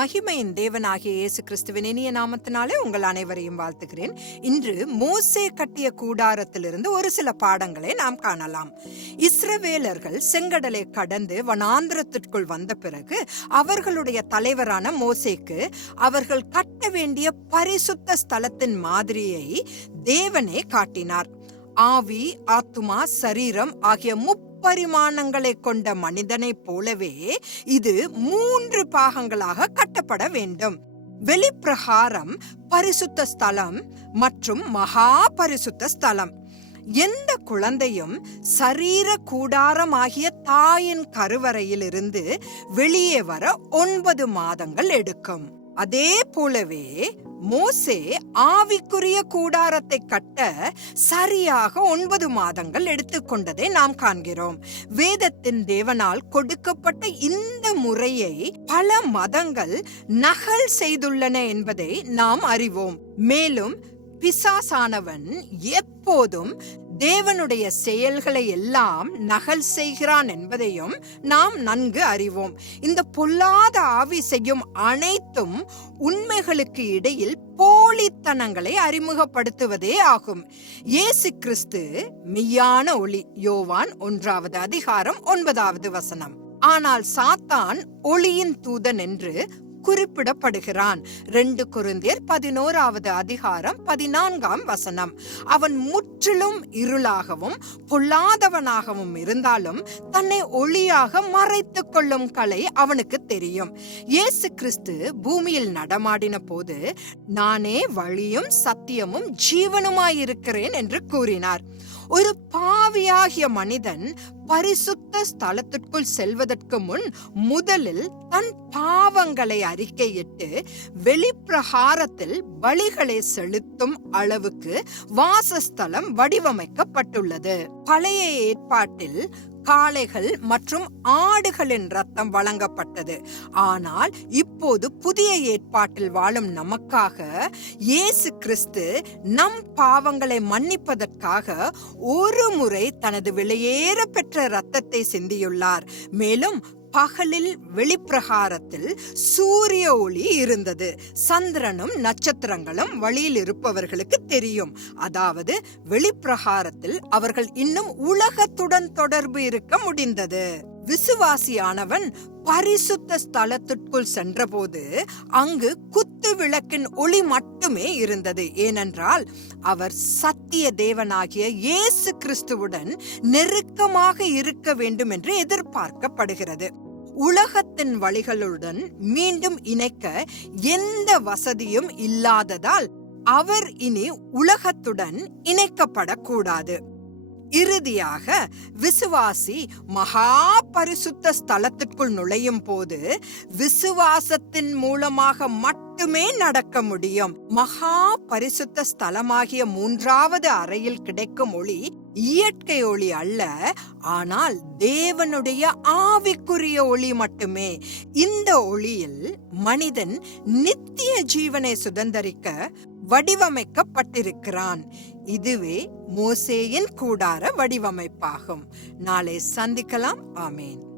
மகிமையின் தேவனாகிய இயேசு கிறிஸ்துவின் இனிய நாமத்தினாலே உங்கள் அனைவரையும் வாழ்த்துகிறேன். இன்று மோசே கட்டிய கூடாரத்திலிருந்து ஒரு சில பாடங்களை நாம் காணலாம். இஸ்ரவேலர்கள் செங்கடலை கடந்து வனாந்திரத்திற்குள் வந்த பிறகு அவர்களுடைய தலைவரான மோசேக்கு அவர்கள் கட்ட வேண்டிய பரிசுத்த ஸ்தலத்தின் மாதிரியை தேவனே காட்டினார். ஆவி ஆத்துமா சரீரம் ஆகிய முப்பரிமாணங்களை கொண்ட மனிதனைப் போலவே இது மூன்று பாகங்களாக கட்டப்பட வேண்டும். வெளிப்பிரகாரம் பரிசுத்த ஸ்தலம் மற்றும் மகா பரிசுத்த ஸ்தலம். எந்த குழந்தையும் சரீர கூடாரமாகிய தாயின் கருவறையிலிருந்து வெளியே வர ஒன்பது மாதங்கள் எடுக்கும். அதே போலவே மோசே ஆவிக்குரிய கூடாரத்தை கட்ட சரியாக ஒன்பது மாதங்கள் எடுத்துக்கொண்டதை நாம் காண்கிறோம். வேதத்தின் தேவனால் கொடுக்கப்பட்ட இந்த முறையை பல மதங்கள் நகல் செய்துள்ளன என்பதை நாம் அறிவோம். மேலும் பிசாசானவன் எப்போதும் தேவனுடைய செயல்களை எல்லாம் நகல் செய்கிறான் என்பதையும் நாம் நன்கு அறிவோம். இந்த பொல்லாத ஆவி செய்யும் அனைத்தும் உண்மைகளுக்கு இடையில் போலித்தனங்களை அறிமுகப்படுத்துவதே ஆகும். இயேசு கிறிஸ்து மெய்யான ஒளி யோவான் ஒன்றாவது அதிகாரம் ஒன்பதாவது வசனம். ஆனால் சாத்தான் ஒளியின் தூதன் என்று குறிப்பிடப்படுகிறான். ரெண்டு குருந்தியர் பதினோராவது அதிகாரம் பதினான்காம் வசனம். அவன் முற்றிலும் இருளாகவும் பொல்லாதவனாகவும் இருந்தாலும் தன்னை ஒளியாக மறைத்து கொள்ளும் கலை அவனுக்கு தெரியும். இயேசு கிறிஸ்து பூமியில் நடமாடின போது நானே வழியும் சத்தியமும் ஜீவனுமாயிருக்கிறேன் என்று கூறினார். ஒரு பாவியாகிய மனிதன் பரிசுத்த ஸ்தலத்திற்குள் செல்வதற்கு முன் முதலில் தன் பாவங்களை அறிக்கையிட்டு வெளிப்பிரகாரத்தில் பலிகளை செலுத்தும் அளவுக்கு வாசஸ்தலம் வடிவமைக்கப்பட்டுள்ளது. பழைய ஏற்பாட்டில் காளைகள் மற்றும் ஆடுகளின் ரத்தம் வழங்கப்பட்டது. ஆனால் இப்போது புதிய ஏற்பாட்டில் வாழும் நமக்காக இயேசு கிறிஸ்து நம் பாவங்களை மன்னிப்பதற்காக ஒரு முறை தனது வெளியேற பெற்ற ரத்தத்தை சிந்தியுள்ளார். மேலும் பகலில் வெளிப்பிரகாரத்தில் சூரிய ஒளி இருந்தது. சந்திரனும் நட்சத்திரங்களும் வழியில் இருப்பவர்களுக்கு தெரியும். அதாவது வெளிப்பிரகாரத்தில் அவர்கள் இன்னும் உலகத்துடன் தொடர்பு இருக்க முடிந்தது. விசுவாசியானவன் பரிசுத்த ஸ்தலத்திற்குள் சென்றபோது அங்கு குத்து விளக்கின் ஒளி மட்டுமே இருந்தது. ஏனென்றால் அவர் சத்திய தேவனாகிய இயேசு கிறிஸ்துவுடன் நெருக்கமாக இருக்க வேண்டும் என்று எதிர்பார்க்கப்படுகிறது. உலகத்தின் வழிகளுடன் மீண்டும் இணைக்க எந்த வசதியும் இல்லாததால் அவர் இனி உலகத்துடன் இணைக்கப்படக்கூடாது. இறுதியாக விசுவாசி மகா பரிசுத்த ஸ்தலத்திற்குள் நுழையும் போது விசுவாசத்தின் மூலமாக மட்டுமே நடக்க முடியும். மகா பரிசுத்த ஸ்தலமாகிய மூன்றாவது அறையில் கிடைக்கும் ஒளி இயற்கை ஒளி அல்ல. ஆனால் தேவனுடைய ஆவிக்குரிய ஒளி மட்டுமே. இந்த ஒளியில் மனிதன் நித்திய ஜீவனை சுதந்தரிக்க வடிவமைக்கப்பட்டிருக்கிறான். இதுவே மோசேயின் கூடார வடிவமைப்பாகும். நாளை சந்திக்கலாம். ஆமேன்.